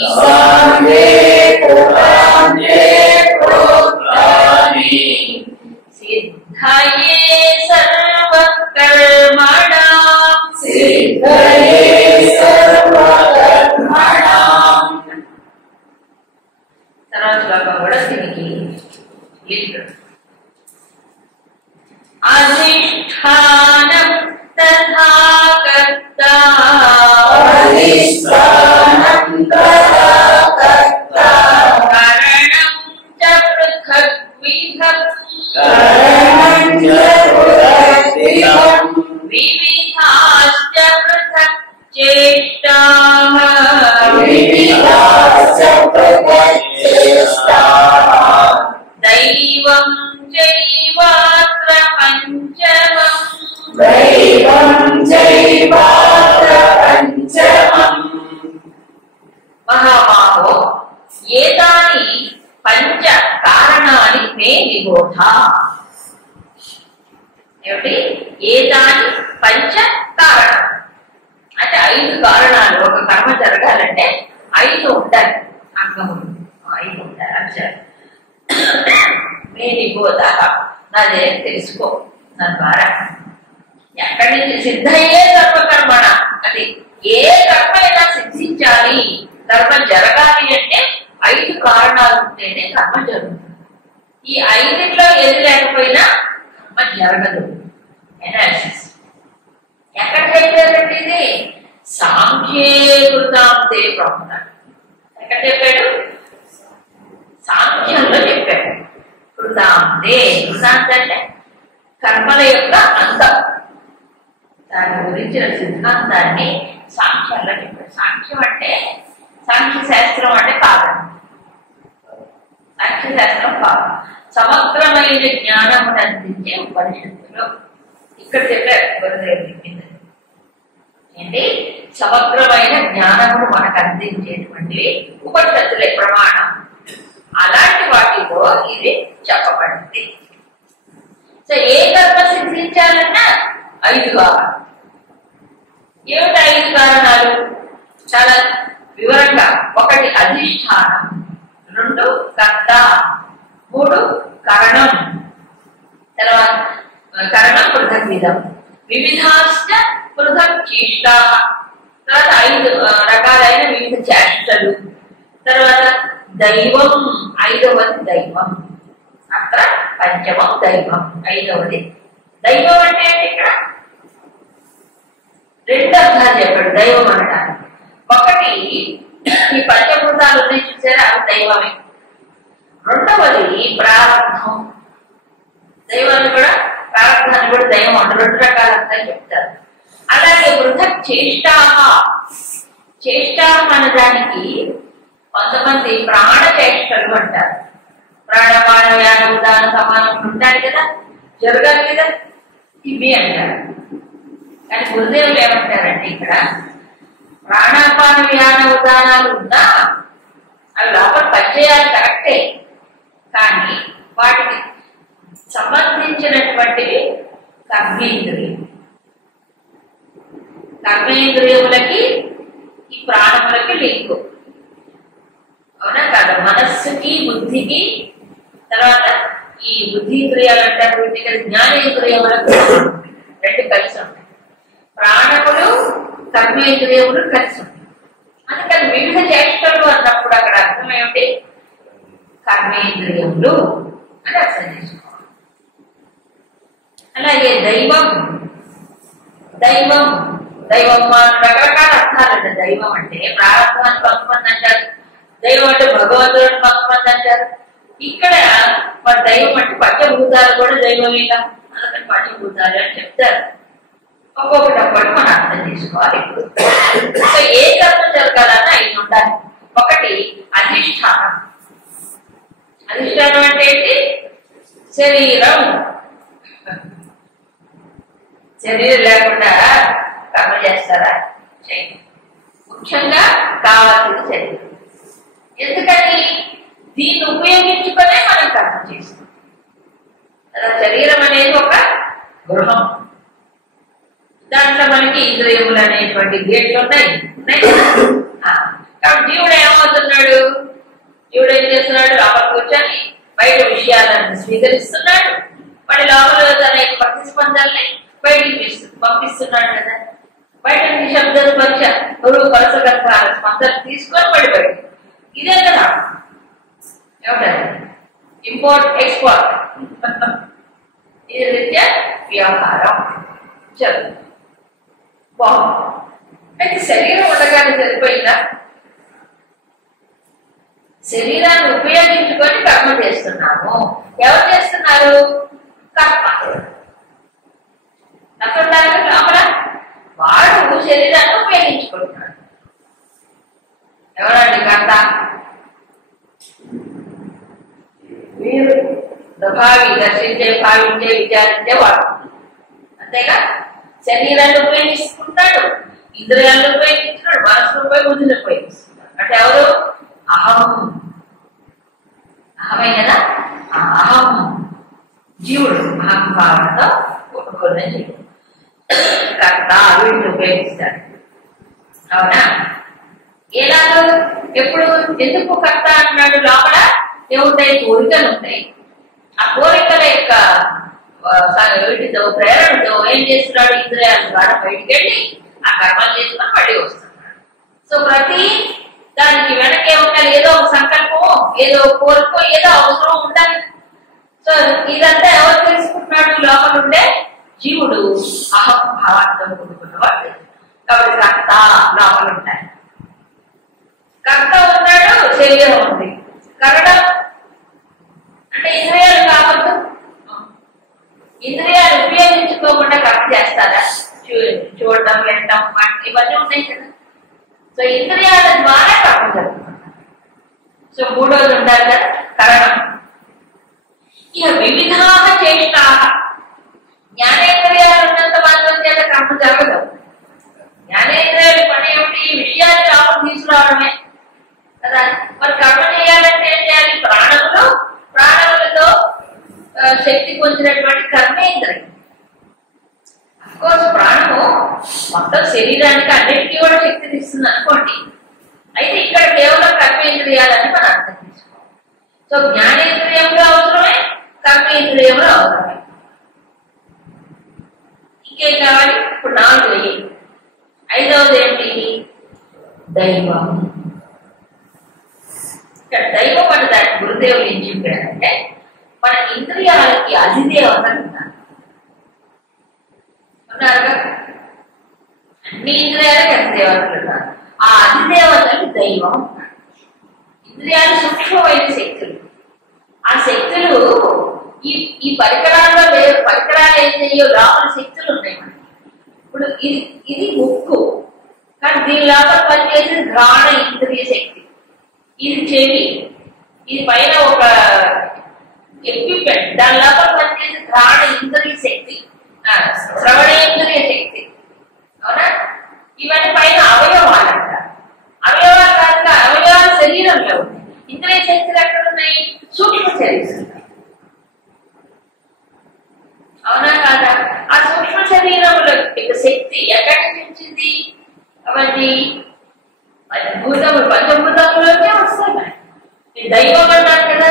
సాంగే పురాణే ప్రోక్తాని సిద్ధయే సర్వకర్మణాం సిద్ధయే సర్వకర్మణాం. తర్వాత శ్లోకం కూడా దీనికి అధిష్ఠానం తథా కర్తా అధిష్ఠానం తథా కర్తా కరణం చ పృథక్ విధం కరణం చ పృథక్ విధం వివిధాశ్చ పృథక్ చేష్టాః వివిధాశ్చ పృథక్ చేష్టాః దైవం చైవాత్ర పంచమం దైవం చైవాత్ర పంచమం. మహాబాహో ఏతాని పంచ కారణాని మే నిబోధ. ఏమిటి? ఏతాని పంచ కారణం అంటే 5 కారణాలు. ఒక కర్మ జరగాలంటే 5 ఉంటాయి, అంగములు 5 ఉంటాయి అక్షరాలు. మే నిబోధ నాదే తెలుసుకో, నా ద్వారా ఎక్కడి నుంచి సిద్ధయ్యే సర్వకర్మణ. అది ఏ కర్మ అయినా సిద్ధించాలి, కర్మ జరగాలి అంటే 5 కారణాలు ఉంటేనే కర్మ జరుగుతుంది. ఈ 5లో ఏది లేకపోయినా కర్మ జరగదు. ఎనాలిసిస్ ఎక్కడ చెప్పారంటే ఇది సాంఖ్యేకృతాంతే బ్రహ్మ. ఎక్కడ చెప్పాడు? సాంఖ్యంలో చెప్పాడు. కృతాంతే, కృతాంత అంటే కర్మల యొక్క అంతం. దాని గురించిన సిద్ధాంతాన్ని సాంఖ్యంలో చెప్పాడు. సాంఖ్యం అంటే సాంఖ్య శాస్త్రం అంటే కాదు, సాంఖ్య శాస్త్రం కాదు, సమగ్రమైన జ్ఞానమును అందించే ఉపనిషత్తులు. ఇక్కడ చెప్పారు గురుదేవుడు చెప్పింది ఏంటి? సమగ్రమైన జ్ఞానమును మనకు అందించేటువంటి ఉపనిషత్తులే ప్రమాణం. అలాంటి వాటిలో ఇది చెప్పబడింది. సో ఏ కర్మ సిద్ధించాలన్నా 5 కావాలి. ఏమిటి 5 కారణాలు? చాలా వివరంగా. 1 అధిష్టానం, 2 కర్త, 3 కరణం, తర్వాత కరణం పృథక్ విధం, వివిధాశ్చ పృథక్ చేష్టా, తర్వాత 5 రకాలైన వివిధ చేష్టలు, తర్వాత దైవం 5వది దైవం, అక్కడ పంచమం దైవం 5వది. దైవం అంటే ఇక్కడ 2 అర్థాలు చెప్పాడు దైవం అనడానికి. 1 ఈ పంచభూతాలు ఉన్నాయి చూసారా, అవి దైవమే. 2వది ప్రారంభం. దైవాన్ని కూడా ప్రారంభాన్ని కూడా దైవం అంటే 2 రకాల అర్థాలు చెప్తారు. అలాగే పృథక్ చేష్టాహ, చేష్టాహ అనడానికి కొంతమంది ప్రాణ చేష్టలు అంటారు. ప్రాణపాన వ్యాన ఉదాన సమానం ఉంటాయి కదా, జరగాలి కదా, ఇవి అంటారు. కానీ గురుదేవులు ఏమంటారంటే ఇక్కడ ప్రాణాపాన వ్యాన ఉదానాలు ఉన్నా అవి లోపల పనిచేయాలి కరెక్టే, కానీ వాటికి సంబంధించినటువంటివి కర్మేంద్రియం. కర్మేంద్రియములకి ఈ ప్రాణములకి లింకు. అవునా కాదు? మనస్సుకి బుద్ధికి, తర్వాత ఈ బుద్ధింద్రియాలు అంటారు వీటికి, జ్ఞానేంద్రియములకు 2 కలిసి ఉంటాయి. ప్రాణములు కర్మేంద్రియములు కలిసి ఉంటాయి. అందుకని వివిధ చేష్టలు అన్నప్పుడు అక్కడ అర్థం ఏమిటి? కర్మేంద్రియములు అని అర్థం చేసుకోవాలి. అలాగే దైవం, దైవం దైవం రకరకాల అర్థాలు అండి. దైవం అంటే ప్రారంభాన్ని కొంతమంది అంటారు, దైవం అంటే భగవంతుడు కొంతమంది అంటారు. ఇక్కడ మన దైవం అంటే పంచభూతాలు కూడా దైవమేగా, అందుకని పంచభూతాలు అని చెప్తారు. ఒక్కొక్కటి మనం అర్థం చేసుకోవాలి. సో ఏ కర్మ జరగాలన్నా 5 ఉండాలి. 1 అధిష్టానం. అధిష్టానం అంటే ఏంటి? శరీరం. శరీరం లేకుండా కర్మ చేస్తారా? చేయండి. ముఖ్యంగా కావాల్సిన శరీరం. ఎందుకని? దీన్ని ఉపయోగించుకునే మనం కర్మ చేస్తాం. శరీరం అనేది ఒక గృహం. దాంట్లో మనకి ఇంద్రియములు అనేటువంటి గేట్లు ఉన్నాయి. కాబట్టి జీవుడు ఏమవుతున్నాడు? జీవుడు ఏం చేస్తున్నాడు? లోపల కూర్చొని బయట విషయాలను స్వీకరిస్తున్నాడు, మరి లోపల తన యొక్క ప్రతిస్పందనని బయటికి పంపిస్తున్నాడు కదా. బయట శబ్ద స్పర్శ రూపరసగంధాల స్పందన తీసుకొని బయట ఇదే కదా ఏమంటారు? ఇంపోర్ట్ ఎక్స్పోర్ట్ ఇది నిత్య వ్యవహారం. చదువు బాగుంది. అయితే శరీరం ఉండగానే సరిపోయిందా? శరీరాన్ని ఉపయోగించుకొని కర్మ చేస్తున్నాము. ఎవరు చేస్తున్నారు? కర్మ. అక్కడ లోపల వాడు శరీరాన్ని ఉపయోగించుకుంటున్నాడు. ఎవరండి కర్త? వీరు ప్రభావి, దర్శించే, భావించే, విచారించే వాడు. అంతేగా? శరీరాన్ని ఉపయోగిస్తున్నాడు, ఇంద్రియాలను ఉపయోగిస్తున్నాడు, మనసును బుద్ధిని ఉపయోగిస్తున్నాడు. అంటే ఎవరు? అహం. అహమే కదా. అహం జీవుడు అహంభావంతో కొట్టుకున్న జీవుడు కర్త. వీటిని ఉపయోగిస్తాడు. అవునా? ఎలాగో ఎప్పుడు ఎందుకు కర్త అన్నాడు? లోపల ఏముంటాయి? కోరికలు ఉంటాయి. ఆ కోరికల యొక్క వీటితో ప్రేరణతో ఏం చేస్తున్నాడు? ఇంద్రియాల ద్వారా బయటికి వెళ్ళి ఆ కర్మలు చేసుకొని మళ్ళీ వస్తున్నాడు. సో ప్రతి దానికి వెనకే ఉండాలి ఏదో ఒక సంకల్పమో, ఏదో కోరికో, ఏదో అవసరం ఉండాలి. సో ఇదంతా ఎవరు తెలుసుకుంటున్నాడు? లోపల ఉండే జీవుడు అహం భావంతో కూడుకున్నవాడు. కాబట్టి కర్త లోపల ఉంటాయి. కర్త ఉన్నాడు, శరీరం ఉంది. కరడం అంటే ఇంద్రియాలు కావద్దు. ఇంద్రియాలు ఉపయోగించుకోకుండా కర్మ చేస్తారా? చూడటం, వినటం, ఇవన్నీ ఉన్నాయి కదా. సో ఇంద్రియాల ద్వారా కర్మ జరుగుతుంది. సో మూడోది ఉండాలి కదా కరణం. ఇక వివిధ చేష్టా. జ్ఞానేంద్రియాలు ఉన్నంత మాత్రం చేత కర్మ జరగదు. జ్ఞానేంద్రియాలు పని ఏమిటి? ఈ విషయాన్ని లోపల తీసుకురావడమే కదా. మరి కర్మ చేయాలంటే ఏం చేయాలి? ప్రాణములతో శక్తి పొందినటువంటి కర్మేంద్రియం. అఫ్కోర్స్ ప్రాణము మొత్తం శరీరానికి అన్నిటికీ కూడా శక్తిని ఇస్తుంది అనుకోండి. అయితే ఇక్కడ కేవలం కర్మేంద్రియాలని మనం అర్థం చేసుకోవాలి. సో జ్ఞానేంద్రియంలో అవసరమే, కర్మేంద్రియంలో అవసరమే. ఇంకేం కావాలి? ఇప్పుడు 4 అయ్యి. 5వది ఏంటి? దైవం. ఇక్కడ దైవం అంటే దాని గురుదేవులు ఏం చెప్పారంటే మన ఇంద్రియాలకి అధిదేవతలు ఉన్నారు. ఉన్నారుగా? అన్ని ఇంద్రియాలకి అధిదేవతలు ఉన్నారు. ఆ అధిదేవతలు దైవం ఉన్నారు. ఇంద్రియాలు సూక్ష్మమైన శక్తులు. ఆ శక్తులు ఈ పరికరాల్లో లేవు. పరికరాలు ఏం చేయో లోపల శక్తులు ఉన్నాయి మనకి. ఇప్పుడు ఇది ముక్కు, కానీ దీని లోపల పనిచేసేది ఘ్రాణ ఇంద్రియ శక్తి. ఇది చెవి, ఇది పైన ఒక ఎక్విప్మెంట్, దాని లోపల పనిచేసే ఘ్రాణ ఇంద్రియ శక్తి, శ్రవణేంద్రియ శక్తి. అవునా? ఇవన్నీ పైన అవయవాలు అంటారు. అవయవాలు కాదుగా, అవయవాలు శరీరంలో ఉన్నాయి. ఇంద్రియ శక్తులు ఎక్కడ ఉన్నాయి? సూక్ష్మ శరీరం. అవునా కాదా? ఆ సూక్ష్మ శరీరంలో శక్తి ఎక్కడి నుంచి వచ్చింది? అవన్నీ భూతములు, పంచభూతములోనే వస్తాయి. దైవం అన్నాడు కదా.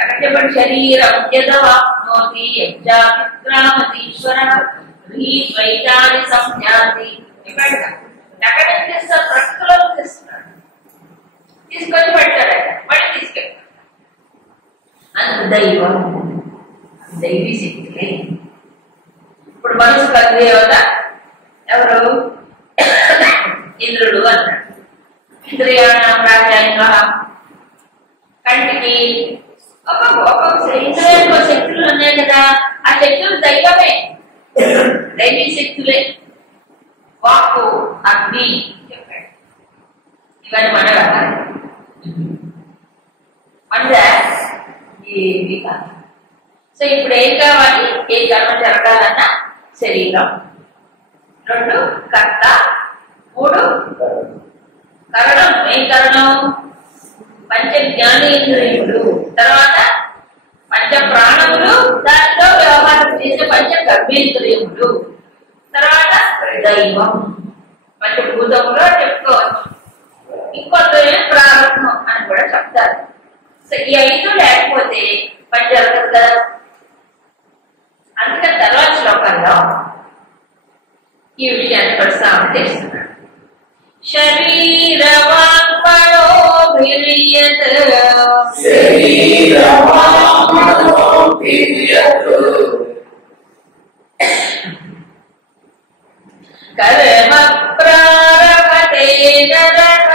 ఎక్కడ చెప్పండి? శరీరం యదవాప్నోతి యజ్జామిత్రామతీశ్వర వైతాని సంజ్ఞాతి. ఎక్కడ నుంచి తెస్తారు? ప్రకృతిలో తెస్తున్నాడు. తీసుకొని పెట్టాడు ఆయన, మళ్ళీ తీసుకెళ్తాడు. అంత దైవం, దైవీ శక్తిలే. ఇప్పుడు మనసు కదేవత ఎవరు? ఇంద్రుడు అన్నాడు. ఇంద్రియాణం రాజాయంగా కంటికి ఒక్కొక్క ఇంద్రియానికి ఒక శక్తులు ఉన్నాయి కదా. ఆ శక్తులు దైవమే, దైవీ శక్తులే. వాక్కు, అగ్ని చెప్పాడు. ఇవన్నీ మన మనదా ఏవి కాదు. సో ఇప్పుడు ఏం కావాలి? ఏ కర్మ జరగాలన్నా శరీరం. 2 కర్త. 3 కరణం. ఏం కరణం? పంచ జ్ఞానేంద్రియములు. తర్వాత పంచ ప్రాణములు, దాంట్లో వ్యవహారం చేసే పంచ కర్మేంద్రియములు. తర్వాత దైవం, పంచభూతములు చెప్పుకోవచ్చు. ఇంకొక ప్రారంభం అని కూడా చెప్తారు. సో ఈ 5 లేకపోతే పని జరగదు కదా. అందుకని తర్వాత శ్లోకంలో ఈ విషయాన్ని ప్రస్తావన చేస్తున్నాడు. శరీరవాక్మనోభిర్యత్ కర్మ ప్రారభతే నరః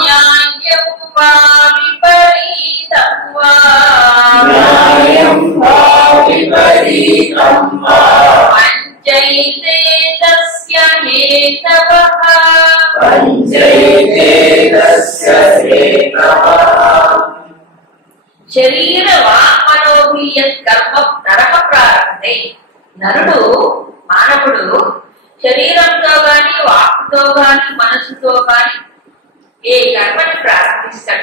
న్యాయం వా విపరీతం వా పంచైతే తస్య హేతవః శరీర వాక్మనోభియత్ కర్మ నరక ప్రారంభతే. నరుడు మానవుడు శరీరంతో గాని వాక్కుతో గాని మనసుతో గాని ఏ కర్మని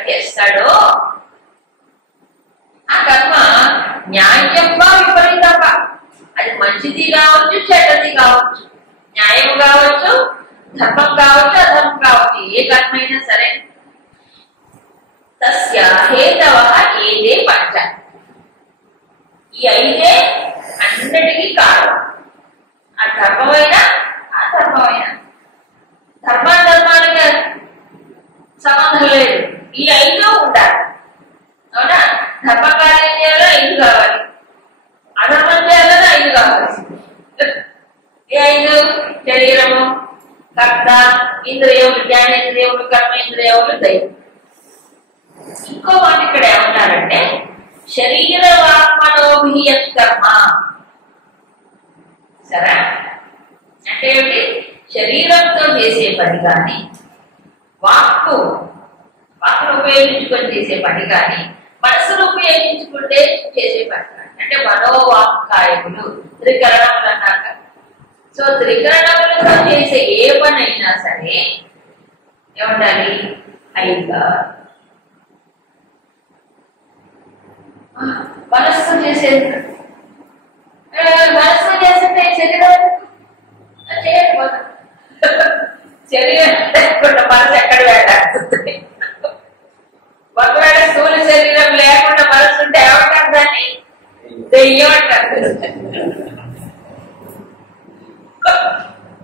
చేస్తాడో ఆ కర్మ న్యాయంగా విపరీతంగా, అది మంచిది కావచ్చు చెడ్డది కావచ్చు, న్యాయం కావచ్చు ధర్మం కావచ్చు అధర్మం కావచ్చు, ఏ కర్మ అయినా సరే తస్య హేతవః ఏదే పంచ, ఈ 5 అన్నిటికీ కారణం. ఆ ధర్మమైనా అధర్మమైనా, ధర్మానికి సంబంధం లేదు, ఈ 5 ఉండాలి. అవునా? ధర్మ కార్యం చేయాలో 5 కావాలి, అధర్మం చేయాలని 5 కావాలి. ఈ 5 శరీరము, కర్త, ఇంద్రియములు, జ్ఞానేంద్రియములు, కర్మేంద్రియములు, దైవం. ఇంకో మాట ఇక్కడ ఏమన్నారంటే శరీర వాక్మనోభియత్ కర్మ. సరే అంటే ఏమిటి? శరీరంతో చేసే పని కానీ వాక్కును ఉపయోగించుకొని చేసే పని కానీ మనసును ఉపయోగించుకుంటే చేసే పని కానీ, అంటే మనోవాక్కాయములు త్రికరణములు అన్నాక. సో త్రికరణములతో చేసే ఏ పని అయినా సరే ఏముండాలి? 5. మనస్సు చేసేది, మనస్సు చేస్తుంటే శరీరం చేయకపోతే శరీరం లేకుండా మనసు ఎక్కడ వెళ్ళాలి? ఒకవేళ స్థూల శరీరం లేకుండా మనసు ఉంటే ఏమంటారు? దాన్ని దెయ్యం అంటారు.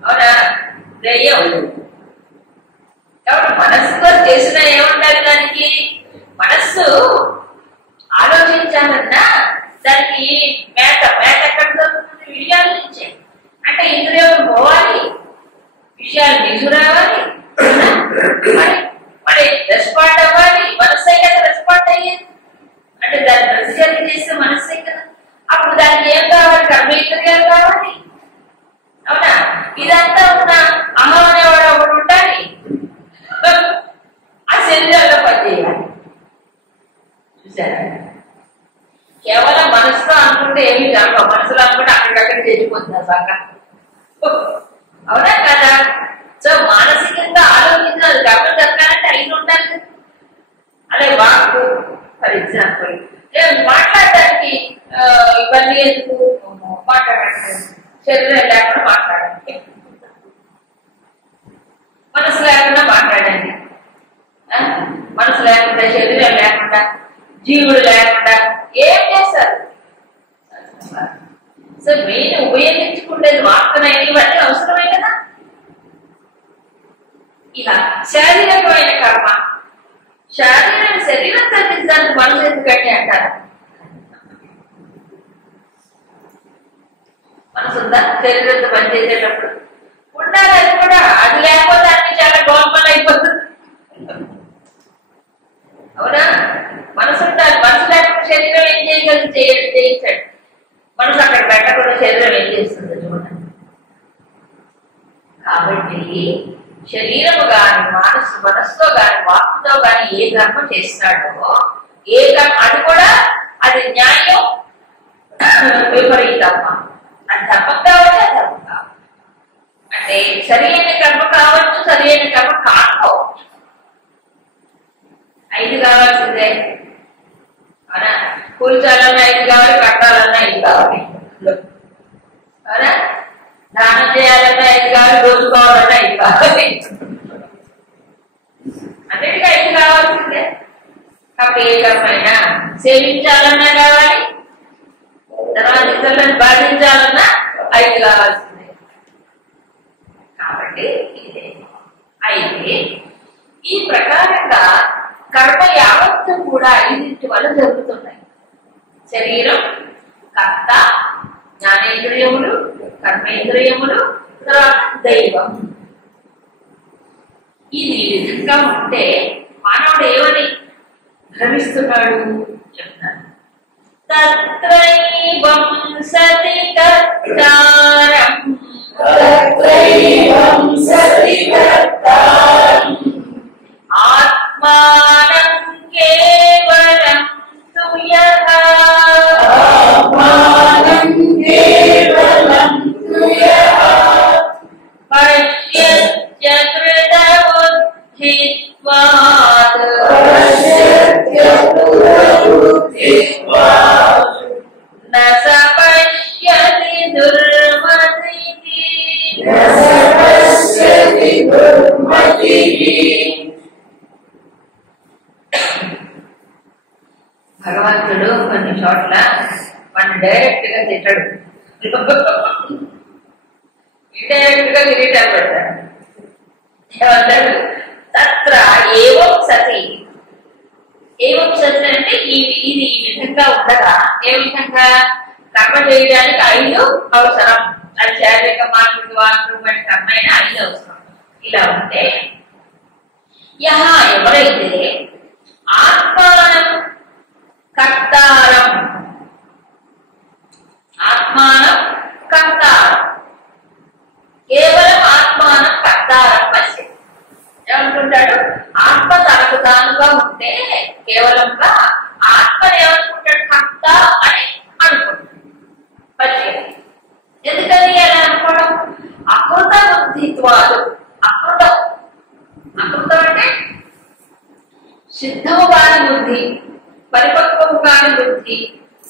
అవునా? దెయ్యం. కాబట్టి మనస్సుతో చేసిన ఏముండాలి? దానికి మనస్సు ఆలోచించాలన్నా దానికి మేత ఎక్కడ దొరుకుతుంది? విషయాల నుంచే. అంటే ఇంద్రియాలు పోవాలి, విషయాలు తీసుకురావాలి, మరి రెస్పాండ్ అవ్వాలి. మనస్సే కదా రెస్పాండ్ అయ్యేది, అంటే దాన్ని ప్రతిచర్య చేస్తే మనస్సే కదా. అప్పుడు దానికి ఏం కావాలి? కర్మేంద్రియాలు కావాలి. అవునా? ఇదంతా ఉన్న అహం అనేవాడు ఒకడు ఉండాలి, ఆ శరీరాల్లో పనిచేయాలి. చూసారా? కేవలం మనసులో అనుకుంటే ఏమి జరగ, మనసులో అనుకుంటే అక్కడికక్కడ చేసిపోతుంది ఆ సంఘం. అవునా కదా? సో మానసికంగా ఆలోచించాలి, డబ్బులు జరగాలంటే 5 ఉండాలి కదా. అదే వాక్కు ఫర్ ఎగ్జాంపుల్ మాట్లాడడానికి ఇవన్నీ ఎందుకు? మాట్లాడండి, శరీరం లేకుండా మాట్లాడండి, మనసు లేకుండా మాట్లాడండి. మనసు లేకుండా, శరీరం లేకుండా, జీవుడు లేకుండా ఏం చేస్తారు? సో మెయిన్ ఉపయోగించుకునేది వాక్కునైనా ఇవన్నీ అవసరమే కదా. ఇలా శారీరకమైన కర్మ, శరీరం తగ్గించడానికి మనసు ఎందుకంటే అంటారు. మనసు ఉందా? శరీరంతో పనిచేసేటప్పుడు ఉండాలి. అది కూడా, అది లేకపోతే అన్ని చాలా గోల్మాల్ అయిపోతుంది. అవునా? మనసు ఉండాలి. మనసు లేకుండా శరీరం ఏం చేయగలదు? చేయించాడు. మనసు అక్కడ పెట్టకుండా శరీరం ఏం చేస్తుంది చూడండి. కాబట్టి శరీరము గాని మనస్సుతో గాని వాక్కుతో గాని ఏ కర్మ చేస్తాడో ఏ కర్మ అది కూడా అది న్యాయం విపరీతమ్మ. అది ధర్మం కావచ్చు, అధర్మం కావచ్చు. అంటే సరి అయిన కర్మ కావచ్చు, సరి అయిన కర్మ కాకపోవచ్చు. 5 కావాల్సిందే. అవునా? కూర్చోాలన్నా 5 కావాలి, కట్టాలన్నా 5 కావాలి. అవునా? దానం చేయాలన్నా 5 కావాలి, దోచుకోవాలన్నా 5 కావాలి. అన్నిటికీ ఐదు కావాల్సిందే. కాబట్టి ఏ కర్మైనా సేవించాలన్నా కావాలి, తర్వాత ఇతరులను బాధించాలన్నా ఐదు కావాల్సిందే. కాబట్టి ఇదే అయితే ఈ ప్రకారంగా కర్మ యావత్తు కూడా ఐదింటి వల్ల జరుగుతున్నాయి. శరీరం, కర్త, జ్ఞానేంద్రియములు, కర్మేంద్రియములు, తర్వాత దైవం. ఇది విధంగా ఉంటే మానవుడు ఏమని భ్రమిస్తున్నాడు చెప్తాను. తత్రైవం సతి కర్తారం ఆత్మానం కేవలం తుయః పశ్యత్య కృతబుద్ధిత్వాత్ న స పశ్యతి దుర్మతిః. భగవంతుడు కొన్ని చోట్ల మన డైరెక్ట్ గా తిట్టడు, ఇండైరెక్ట్ గా కిరీటాలు పెడతాడు. ఏమంటాడు? తత్ర ఏవం సతి. ఏవం సతి అంటే ఇది ఈ విధంగా ఉండగా, ఏ విధంగా కర్మ చేయడానికి ఐదు అవసరం. అది శారీరక, మానసిక, వాస్తవమైన కర్మ అయినా ఐదు అవసరం. ఇలా ఉంటే ఎవరైతే ఆత్మానం కర్తారం, ఆత్మానం కర్తారం, కేవలం ఆత్మానం కర్తారం పశ్య. ఏమనుకుంటాడు? ఆత్మ తనకు తానుగా ఉంటే కేవలంగా ఆత్మని ఏమనుకుంటాడు? కర్త అని అనుకుంటాడు. పశ్య. ఎందుకని అలా అనుకోవడం? అకృత బుద్ధిత్వాలు. అకృతం అంటే సిద్ధము కాని బుద్ధి, పరిపక్వము కాని బుద్ధి,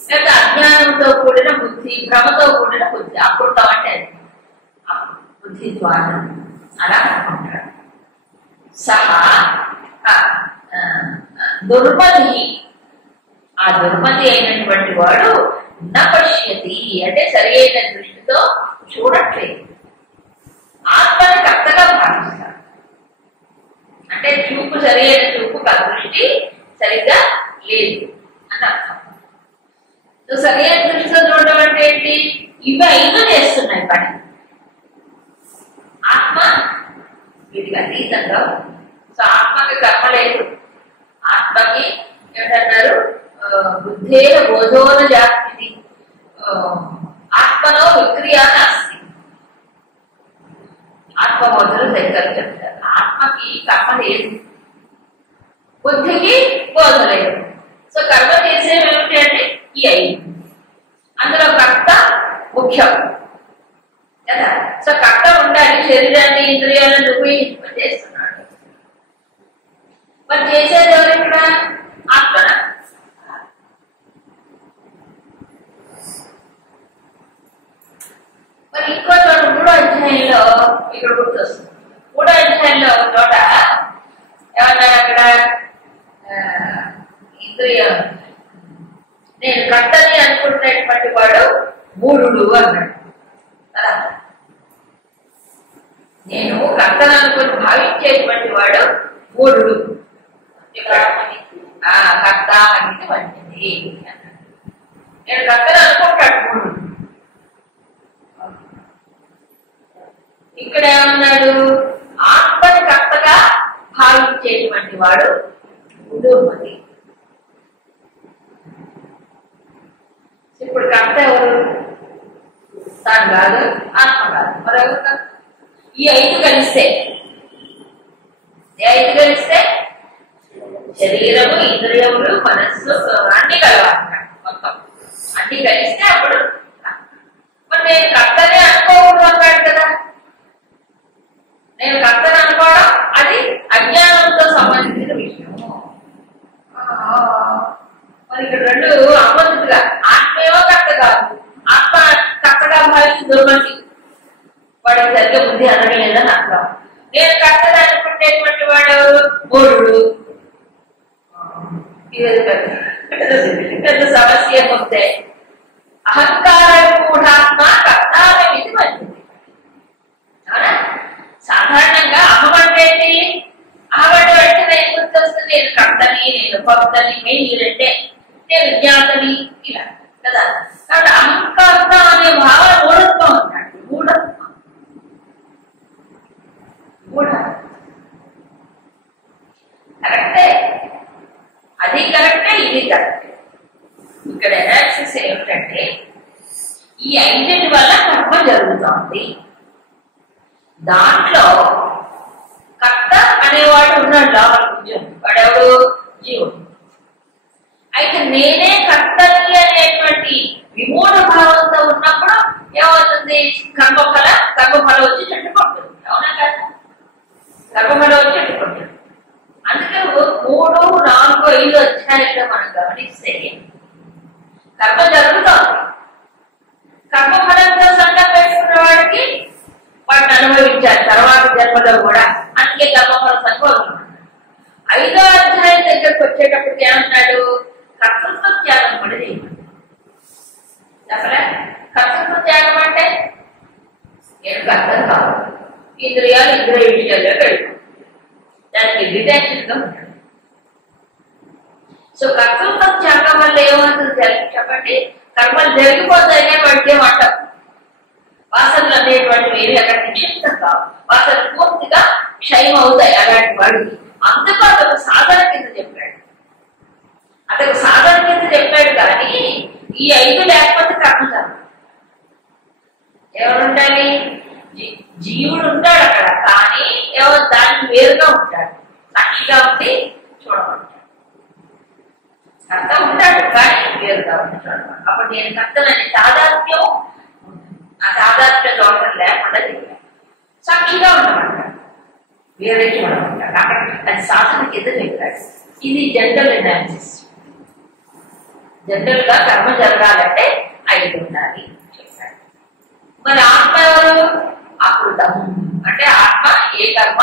లేదా అజ్ఞానంతో కూడిన బుద్ధి, భ్రమతో కూడిన బుద్ధి. అకృతం అంటే బుద్ధిత్వాలు అలా అనుకుంటాడు. సహా దుర్మతి. ఆ దుర్మతి అయినటువంటి వాడు న పశ్యతి అంటే సరి అయిన దృష్టితో చూడట్లేదు. ఆత్మని కర్తగా భావిస్తాడు. అంటే చూపు సరి అయిన చూపు, దృష్టి సరిగ్గా లేదు అని అర్థం. సరి అయిన దృష్టితో చూడడం అంటే ఏంటి? ఇవి ఐదు చేస్తున్నాయి పని. ఆత్మ వీటికి అతీతంగా. సో ఆత్మకి కర్మ లేదు. ఆత్మకి ఏమిటన్నారు? బుద్ధే బోధోన జాతి. ఆత్మలో విక్రియ నాస్తి. ఆత్మబోధలు శంకరు చెప్తారు. ఆత్మకి కర్మ లేదు, బుద్ధికి బోధ లేదు. సో కర్మ చేసేవి ఏమిటి అంటే ఈ ఐదు. అందులో కర్త ముఖ్యం కదా. సో కర్త ఉండాలి. శరీరాన్ని, ఇంద్రియాలను ఉపయోగించుకొని చేస్తున్నాడు. మరి చేసేది ఎవరు ఇక్కడ? ఆత్మన. మరి ఇంకో చోట 3వ అధ్యాయంలో ఇక్కడ గుర్తొస్తుంది. 3వ అధ్యాయంలో ఒక చోట ఏమన్నారు? అక్కడ ఇంద్రియం నేను కర్తని అనుకుంటున్నటువంటి వాడు మూఢుడు అన్నాడు కదా. నేను కర్తను అనుకుని భావించేటువంటి వాడు మూఢుడు. కర్త అనేది మంచిది. నేను కర్తను అనుకుంటాడు మూఢుడు. ఇక్కడ ఏమన్నాడు? ఆత్మని కర్తగా భావించేటువంటి వాడు దుర్మతి. ఇప్పుడు కర్త ఎవరు? తాను కాదు, ఆత్మ కాదు, మరెవరు కాదు. ఈ ఐదు కలిస్తే శరీరము, ఇంద్రియములు, మనస్సు అన్ని కలవాలి. మొత్తం అన్ని కలిస్తే అప్పుడు మరి నేను కర్తనే అనుకోకూడదు అన్నాడు కదా. నేను కర్తను అనుకోవడం అది అజ్ఞానంతో సంబంధించిన విషయము. మరి ఇక్కడ రెండు అబద్ధుగా, ఆత్మేమో కర్త కాదు, ఆత్మ కర్తగా భావించి దుర్మతి. వాడికి సరిగ్గా బుద్ధి అనగలేదని అర్థం. నేను కర్తగా అనుకుంటే ఉండేటువంటి వాడు మూఢుడు. పెద్ద సమస్య వస్తే అహంకారం మూఢాత్మ కర్తారం ఇది మంచిది. అవునా? సాధారణంగా అహం అంటే అహం అంటే నేను గుర్తొస్తుంది, నేను కర్తని, నేను భక్తని, మీరంటే నేను జ్ఞాతని, ఇలా కదా. కాబట్టి అహంకారత అనే భావన మూఢత్వం అన్నాడు. మూఢత్వం కరెక్టే, అది కరెక్టే, ఇది కరెక్టే. ఇక్కడ ఎనాలిసిస్ ఏమిటంటే ఈ ఐడెంటిటీ వల్ల కర్మ జరుగుతోంది. దాంట్లో కర్త అనేవాడు ఉన్నాడు లోపల కూర్చొని, వాడెవడు? జీవుడు. అయితే నేనే కర్తని అనేటువంటి విమూఢ భావంతో ఉన్నప్పుడు ఏమవుతుంది? కర్మఫలం వచ్చి చెట్టుకుంటుంది. అవునా కదా? కర్మఫలం వచ్చి చెట్టుకుంటుంది. అందుకే 3, 4, 5 అధ్యాయంలో మనం గమనిస్తే కర్మ జరుగుతోంది. కర్మఫలంతో సంఘం పెట్టుకున్న వాడికి వాటిని అనుభవించారు తర్వాత జన్మలో కూడా. అందుకే కర్మఫల సంభవం. 5వ అధ్యాయం దగ్గరకు వచ్చేటప్పటికి ఏమన్నాడు? కర్తృత్వ త్యాగం కూడా చేయమని చెప్పలే. కర్తృత్వ త్యాగం అంటే నేను కర్తను కాదు, ఇంద్రియాలు ఇంద్రియ విషయాల్లో పెడుతుంది, దానికి డిటాచ్డ్ గా ఉంటాడు. సో కర్తృత్వ త్యాగం వల్ల ఏమవుతుంది చెప్పండి? కర్మలు జరిగిపోతాయనే వాడికి ఏమంటారు? వాసనలు అనేటువంటివి ఏమి అక్కడ నిక్షిప్తం కావు, వాసనలు పూర్తిగా క్షయం అవుతాయి అలాంటి వాడికి. అందుకు అతను సాధన కింద చెప్పాడు. అతను సాధన కింద చెప్పాడు కానీ ఈ 5 లేకపోతే కర్మ జరగదు. ఎవరు ఉండాలి? జీవుడు ఉంటాడు అక్కడ, కానీ ఎవరు దానికి వేరుగా ఉంటాడు, సాక్షిగా ఉండి చూడమంటాడు. కర్త ఉంటాడు కానీ వేరుగా ఉంటాడు. అప్పుడు నేను కర్తనని తాదాత్మ్యం, ఆ తాదాత్మ్య దోషం లేకుండా సాక్షిగా ఉండమంటాడు, వేరే చూడమంటాడు. అక్కడ అది సాధన కింద చెప్పాడు. ఇది జనరల్ ఎనాలిసిస్. జనరల్ గా కర్మ జరగాలంటే 5 ఉండాలి చెప్పాడు. మరి ఆత్మ ఎవరు? అకృతం అంటే ఆత్మ ఏ కర్మ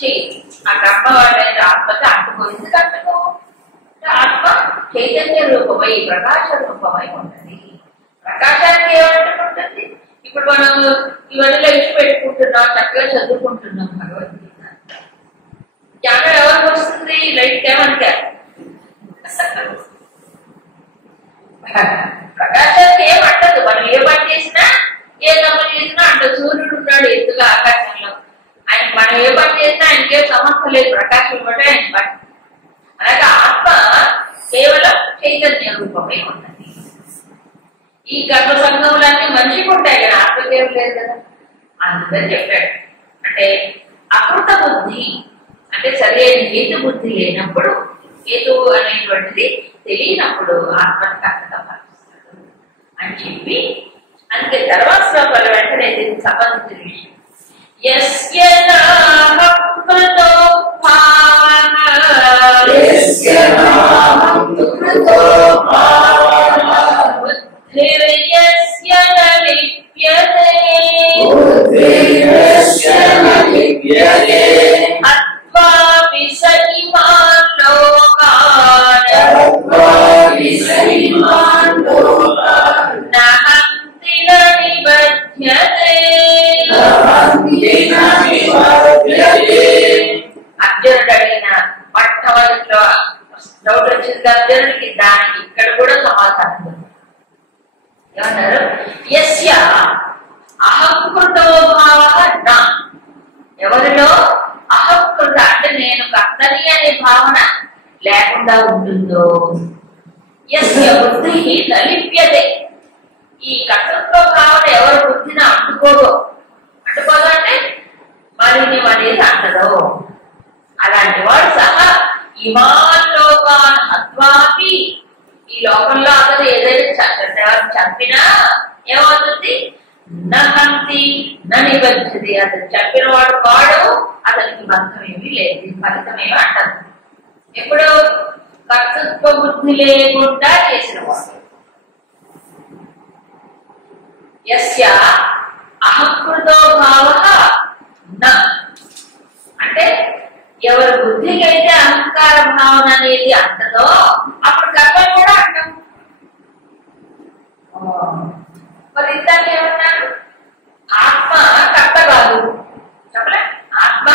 చేయదు. ఆ కర్మ వాళ్ళైతే ఆత్మకి అంటుకోయింది. కర్మకు ఆత్మ చైతన్య రూపమై ప్రకాశ రూపమై ఉంటుంది. ప్రకాశానికి ఏమంటుంది? ఇప్పుడు మనం ఇవన్నీ లైట్ పెట్టుకుంటున్నాం, చక్కగా చదువుకుంటున్నాం భగవద్గీత. జ్ఞానం ఎవరికి వస్తుంది? లైట్ ఏమంటే ప్రకాశానికి ఏమంటదు. మనం ఏ పని చేసినా, ఏ తమ్ముడు చేసినా అంటే సూర్యుడు ఉన్నాడు ఎత్తుగా ఆకాశంలో, ఆయన మనం ఏ పని చేసినా ఆయనకే సమస్య లేదు, ప్రకాశం బట్టి ఆయన పని. అలాగే ఆత్మ కేవలం చైతన్య రూపమే ఉన్నది. ఈ కర్మ సంఘములన్నీ మనిషికి ఉంటాయి కదా, ఆత్మకేం లేదు కదా. అందుకని చెప్పాడు. అంటే అకృత బుద్ధి అంటే సరైన హేతు బుద్ధి లేనప్పుడు, హేతు అనేటువంటిది తెలియనప్పుడు ఆత్మని కర్తగా భావిస్తాడు అని చెప్పి, అందుకే తర్వాత శ్లోకాలు వెంటనే దీనికి సంబంధించిన విషయం. అర్జునుడు అడిగిన మొట్టమొదటిలో డౌట్ వచ్చింది అర్జునుడికి, దానికి ఇక్కడ కూడా సమాధానం ఏమన్నారు? యస్య అహంకృతో భావ నా, ఎవరిలో అహంకృత అంటే నేను కర్తని అనే భావన లేకుండా ఉంటుందో, యస్య బుద్ధి నలిప్యతే, ఈ కర్తృత్వ భావన ఎవరి బుద్ధిని అంటుకోదో అంటే మాలిన్యం అనేది అంటదో, అలాంటి వాడు సహా ఇమాన్ లోకాన్ హత్వాపి, ఈ లోకంలో అతను ఏదైనా చంపినా ఏమవుతుంది? నహంతి నిబద్ధది, అతను చంపిన వాడు కాడు, అతనికి బంధం ఏమీ లేదు, ఫలితమేమి అంటారు. ఎప్పుడు కర్తృత్వ బుద్ధి లేకుండా చేసిన వాడు. యస్య అహంకృతో భావ అంటే ఎవరి బుద్ధికి అయితే అహంకార భావన అనేది అంటదో అప్పుడు కర్మ కూడా అంటాం. మరి ఇందాక ఏమన్నాడు? ఆత్మ కర్త కాదు చెప్పలే, ఆత్మ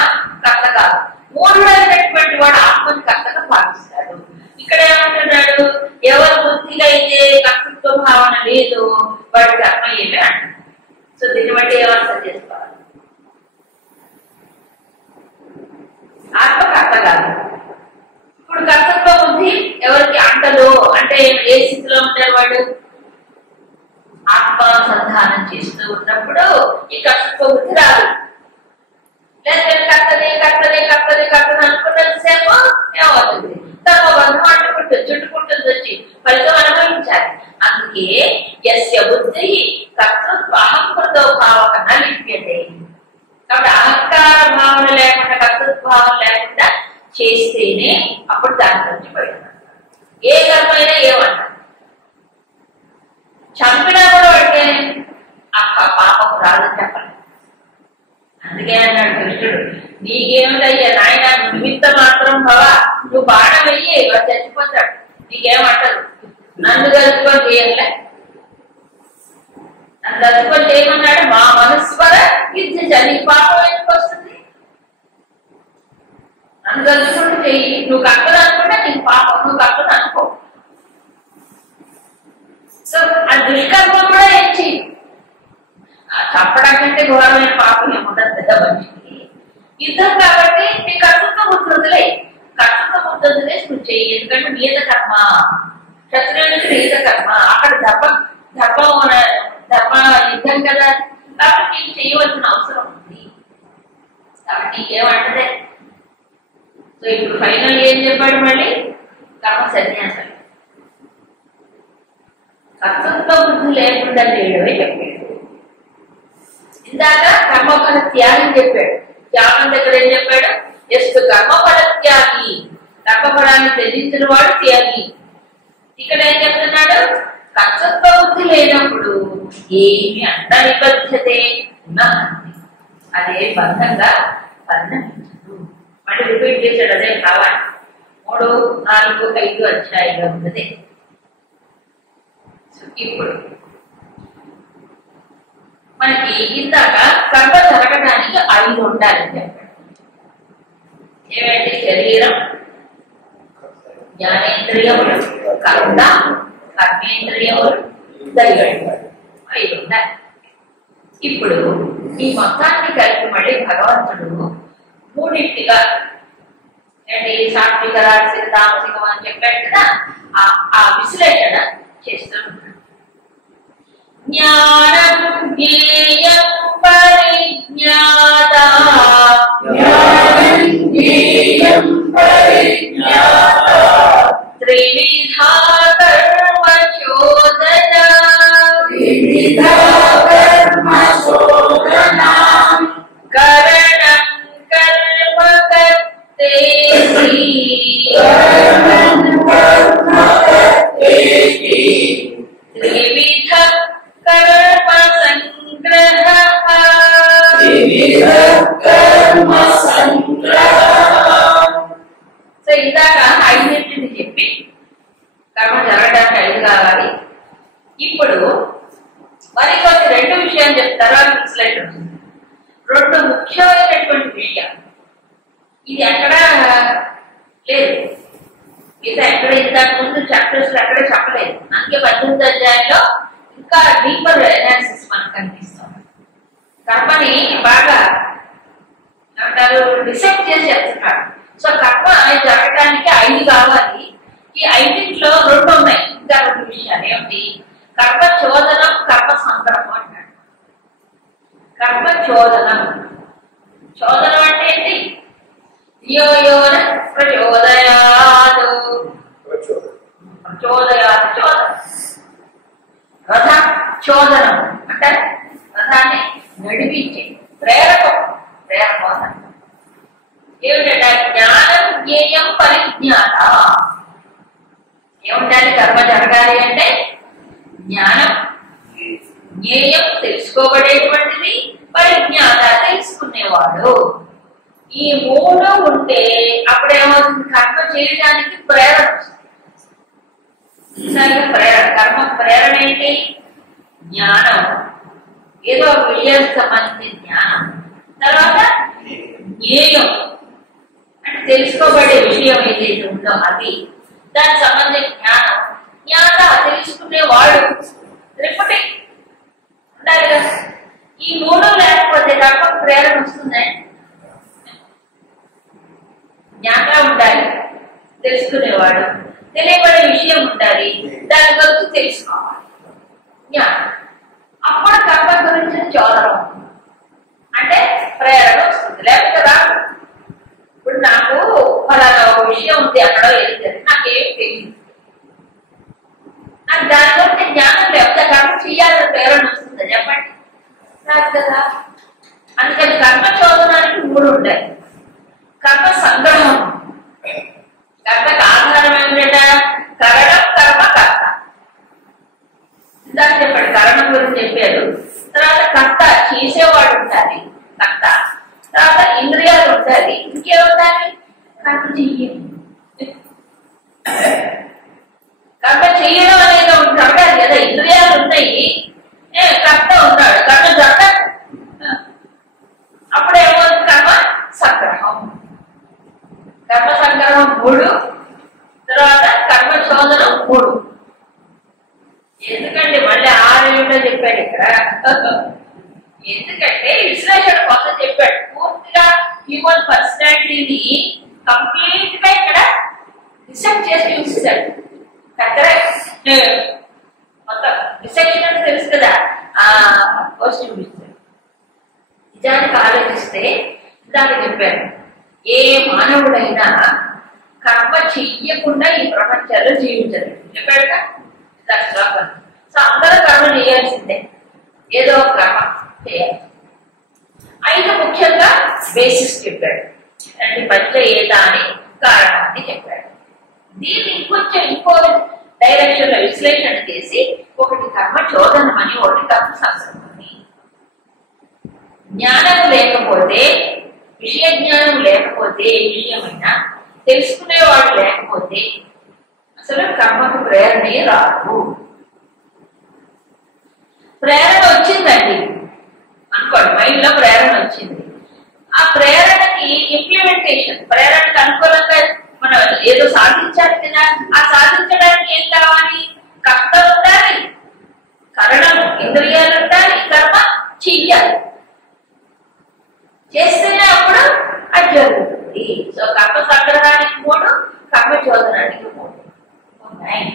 కర్త కాదు. మూఢుడైనటువంటి వాడు ఆత్మని కర్తగా భావిస్తాడు. ఇక్కడ ఏమంటున్నాడు? ఎవరి బుద్ధిలో అయితే కర్తృత్వ భావన లేదు వాడి కర్మ ఏమి అంటారు. సో దీన్ని బట్టి ఏమర్థం చేసుకోవాలి? ఆత్మ కర్త కాదు. ఇప్పుడు కర్తృత్వ బుద్ధి ఎవరికి అంటదు అంటే ఏ స్థితిలో ఉంటాడు వాడు? ఆత్మానుసంధానం చేస్తూ ఉన్నప్పుడు ఈ కర్తృత్వ బుద్ధి రాదు. లేదా కర్తనే కర్తనే కర్తనే కర్తనే అనుకున్నంతసేపు ఏమవుతుంది? తమ బంధం అంటుకుంటుంది, చుట్టుకుంటుంది, వచ్చి ఫలితం అనుభవించాలి. అందుకే యస్య బుద్ధి కర్తృత్వ అహంకృతో భావన లిప్యతే. కాబట్టి అహంకార భావన లేకుండా కర్తృత్వ భావన లేకుండా చేస్తేనే అప్పుడు దాని నుంచి బయటపడతారు. ఏ కర్మైనా ఏమన్నా చంపినా కూడా అంటే పాపం రాదని చెప్పాలి. అందుకే అన్నాడు కృష్ణుడు, నీకేమిటయ్యా నాయన నిమిత్త మాత్రం భవ, నువ్వు బాణం వెయ్యి వాడు చచ్చిపోతాడు, నీకేమంటారు? నన్ను కలుసుకొని చేయలే, నన్ను కలుసుకొని చేయమన్నాడు. మా మనస్వర యుద్ధ నీకు పాపం ఎందుకు వస్తుంది? నన్ను కలుసుకుంటూ చెయ్యి. నువ్వు కక్కలు అనుకుంటే నీకు పాపం, నువ్వు కక్కలు అనుకో. సో ఆ దుష్కర్మం కూడా ఏం చెయ్యి. చంపడం కంటే ఘోరమైన పాపం ఏముండదు పెద్ద మనిషికి. యుద్ధం కాబట్టి నీ కర్తృత్వ బుద్ధి వదిలే, కర్తృత్వ బుద్ధి వదిలేసి నువ్వు చెయ్యి. ఎందుకంటే నియత కర్మ, క్షత్రియుడికి నియత కర్మ. అక్కడ ధర్మం యుద్ధం కదా, కాబట్టి నీకు చేయవలసిన అవసరం ఉంది. కాబట్టి నీకేమంటదే. సో ఇప్పుడు ఫైనల్ ఏం చెప్పాడు మళ్ళీ? కర్మ సన్యాసం. కర్తృత్వ బుద్ధి లేకుండా చేయడమే చెప్పాడు. ఇందాక కర్మఫల త్యాగం చెప్పాడు. త్యాగం దగ్గర ఏం చెప్పాడు? ఎస్తు కర్మఫల త్యాగి, కర్మఫలాన్ని త్యజించిన వాడు త్యాగి. ఇక్కడ ఏం చెప్తున్నాడు? కర్తృత్వ బుద్ధి లేనప్పుడు ఏమి అంత నిబద్ధతే ఉన్నది, అదే బంధంగా పరిణమించదు. మళ్ళీ రిపీట్ చేశాడు అదే భావాన్ని. 3, 4, 5 అధ్యాయంలో ఉన్నది. ఇప్పుడు మనకి ఇందాక కర్మ జరగడానికి 5 ఉండాలని చెప్పాడు. ఏమంటే శరీరం, జ్ఞానేంద్రియములు, కర్మ, కర్మేంద్రియములు, దైవం 5 ఉండాలి. ఇప్పుడు ఈ మొత్తాన్ని కలిపి మళ్ళీ భగవంతుడు మూడింటిగా అంటే సాత్విక, రాజసిక, తామసికం అని చెప్పాడు కదా, ఆ విశ్లేషణ చేస్తూ ఉంటాడు. జ్ఞానం జ్ఞేయం పరిజ్ఞాత, త్రివిధా కర్మ చోదన, కరణం కర్మ కర్తేతి, త్రివిధ కర్మ సంగ్రహ. సో ఇందాక 5 చెప్పి కర్మ జరగడానికి 5 కావాలి. ఇప్పుడు మరికొన్ని 2 విషయాలు చెప్తారు. స్లైడ్ ఉంటుంది. 2 ముఖ్యమైనటువంటి విషయాలు. ఇది ఎక్కడ లేదు, ఇది ఎక్కడ ఇంతకు ముందు చాప్టర్స్ ఎక్కడ చెప్పలేదు. అందుకే 18వ అధ్యాయంలో ఇంకా డీపర్ అనాలిసిస్ మనకు కనిపిస్తుంది. కర్మని బాగా అంటారు డిసైడ్ చేసి చెప్తున్నాడు. సో కర్మ జరగడానికి 5 కావాలి. ఈ 5లో 2 ఉన్నాయి. ఇంకా 2 విషయాలు ఏమిటి? కర్మ చోదనం, కర్మ సంగ్రహం అంటాడు. కర్మ చోదనం, చోదనం అంటే ఏంటి? యోయోన ప్రచోదయాదు, ప్రచోదయాదు చోదనం. రథ చోదనం అంటే రథాన్ని నడిపించే ప్రేరకం, ప్రేరకం ఏమిటంటే జ్ఞానం జ్ఞేయం పరిజ్ఞాత. ఏముండాలి కర్మ జరగాలి అంటే? జ్ఞానం, జ్ఞేయం తెలుసుకోబడేటువంటిది, పరిజ్ఞాత తెలుసుకునేవాడు. ఈ ఈ మూడు ఉంటే అప్పుడేమవుతుంది, కర్మ చేయడానికి ప్రేరణ వస్తుంది. ప్రేరణ, కర్మ ప్రేరణ ఏంటి? జ్ఞానం, ఏదో ఒక విషయానికి సంబంధించిన జ్ఞానం. తర్వాత జ్ఞేయం అంటే తెలుసుకోబడే విషయం ఏదైతే ఉందో అది, దానికి సంబంధించిన జ్ఞానం. జ్ఞాత తెలుసుకునేవాడు, రిపీటింగ్ ఉండాలి కదా. ఈ మూడు లేకపోతే కర్మ ప్రేరణ వస్తుంది. జ్ఞాత ఉండాలి, తెలుసుకునేవాడు, తెలియబడే విషయం ఉండాలి, దాని గురించి తెలుసుకోవాలి జ్ఞానం. అప్పుడు కర్మ గురించి చోదరం అంటే ప్రేరణ వస్తుంది, లేకపోతే రాదు. ఇప్పుడు నాకు ఫలానా ఒక విషయం ఉంది, అక్కడ వెళ్తుంది, నాకేం తెలియదు, నాకు దాని గురించి జ్ఞానం లేకపోతే కర్మ చెయ్యాలని ప్రేరణ వస్తుంది చెప్పండి, రాదు కదా. అందుకని కర్మ చోదనానికి మూడు ఉంటాయి. కర్మ సంగ్రహం, కర్మకు ఆధారం ఏమిటంటే కరణం, కర్మ, కర్త. ఇందాక చెప్పాడు, కరణం గురించి చెప్పాడు. తర్వాత కర్త, చేసేవాడు ఉండాలి కర్త. తర్వాత ఇంద్రియాలు ఉండాలి, ఇంకేముండాలి? కర్మ చెయ్యాలి. కర్మ చెయ్యడం అనేది ఉండాలి కదా. ఇంద్రియాలు ఉన్నాయి, కర్త ఉన్నాడు, కర్మ జరగ. అప్పుడు ఏమవుతుంది? కర్మ సంగ్రహం. కర్మ సంగ్రహం మూడు, తర్వాత కర్మ చోదనం మూడు. ఎందుకంటే మళ్ళీ ఆరేమిటో చెప్పాడు ఇక్కడ. ఎందుకంటే విశ్లేషణ కోసం చెప్పాడు. పూర్తిగా హ్యూమన్ పర్సనాలిటీని కంప్లీట్ గా ఇక్కడ రిసెప్ట్ చేసి చూపిస్తాడు. మొత్తం రిసెప్షన్ అంటే తెలుసు కదా, పోస్ట్ చూపిస్తాడు. నిజానికి ఆలోచిస్తే దాన్ని చెప్పాను, ఏ మానవుడైనా కర్మ చెయ్యకుండా ఈ ప్రపంచంలో జీవించదు చెప్పాడుగా. సో అందరూ కర్మ చేయాల్సిందే, ఏదో ఒక కర్మ చేయాలి. అయితే ముఖ్యంగా బేసిక్స్ చెప్పాడు, అంటే పంచ ఏదా అని కారణాన్ని చెప్పాడు. దీన్ని ఇంకో డైరెక్షన్ లో విశ్లేషణ చేసి ఒకటి కర్మ చోదనం అని, ఒకటి కర్మ సంగ్రహం అని. జ్ఞానం లేకపోతే, విషయ జ్ఞానం లేకపోతే, ఏ విషయమైనా తెలుసుకునేవాడు లేకపోతే అసలు కర్మకు ప్రేరణే రాదు. ప్రేరణ వచ్చిందండి అనుకోండి, మైండ్ లో ప్రేరణ వచ్చింది. ఆ ప్రేరణకి ఇంప్లిమెంటేషన్, ప్రేరణకు అనుకూలంగా మనం ఏదో సాధించాలి కదా. ఆ సాధించడానికి ఏం కావాలి? కర్త ఉండాలి, కరణం, ఇంద్రియాలు ఉండాలి, కర్మ చెయ్యాలి. చేస్తేనే అప్పుడు అది జరుగుతుంది. సో కర్మ సంగ్రహానికి మూడు, కర్మ చోదనానికి మూడు ఉన్నాయి.